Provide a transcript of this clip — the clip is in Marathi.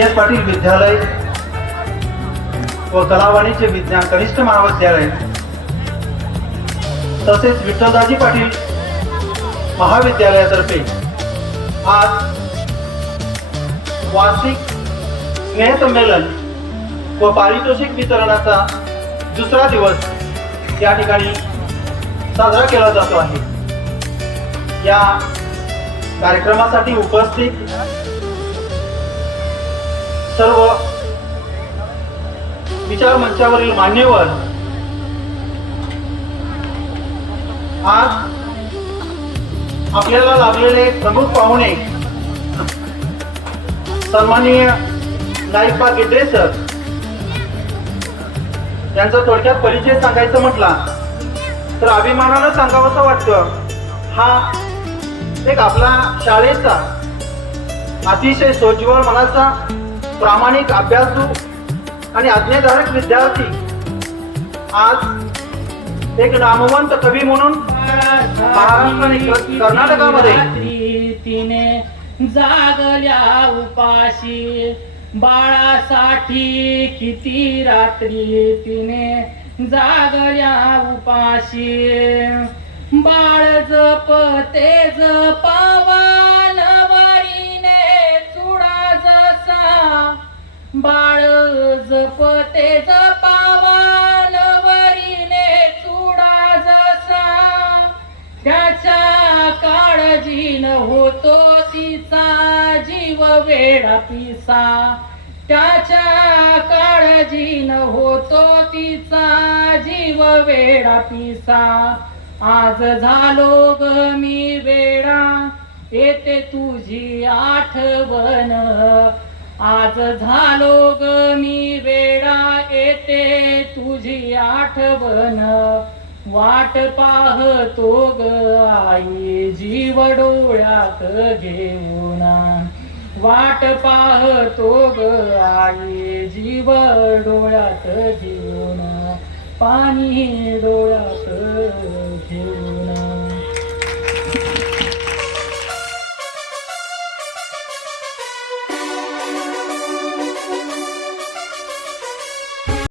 DS पाटील विद्यालय व कला वाणिज्य विज्ञान कनिष्ठ महाविद्यालय तसेच विठ्ठलदाजी पाटील महाविद्यालयातर्फे आज वार्षिक स्नेहसंमेलन व पारितोषिक वितरणाचा दुसरा दिवस या ठिकाणी साजरा केला जातो आहे। या कार्यक्रमासाठी उपस्थित सर्व विचार मंचावरील मान्यवर, आज आपल्याला लाभलेले प्रमुख पाहुणे सन्माननीय नाईकबा गिड्डे सर यांचा थोडक्यात परिचय सांगायचं म्हटला तर अभिमानानं सांगावंसं वाटतं। हा एक आपला शाळेचा अतिशय सोज्वळ मनाचा प्रामाणिक अभ्यासू आणि आज्ञाधारक विद्यार्थी आज एक नामवंत कवी म्हणून महाराष्ट्र आणि कर्नाटकामध्ये तिने जागल्या उपाशी, बाळासाठी किती रात्री तिने जागल्या उपाशी। बाळ जपते जपावा नवरीने चुडा जसा, बाळ जपते जपावा नवरीने चुडा जसा। त्याच्या काळजीन होतो तिचा जीव वेडा पिसा, त्याच्या काळजीन होतो तिचा जीव वेडा पिसा। आज झालो ग मी वेडा येते तुझी आठवण, आज झालो ग मी वेडा येते तुझी आठवण। वाट पाहतो ग आई जीव डोळ्यात घेऊन, वाट पाहतो ग आई जीव डोळ्यात घेऊन, पाणी डोळ्यात घेऊन।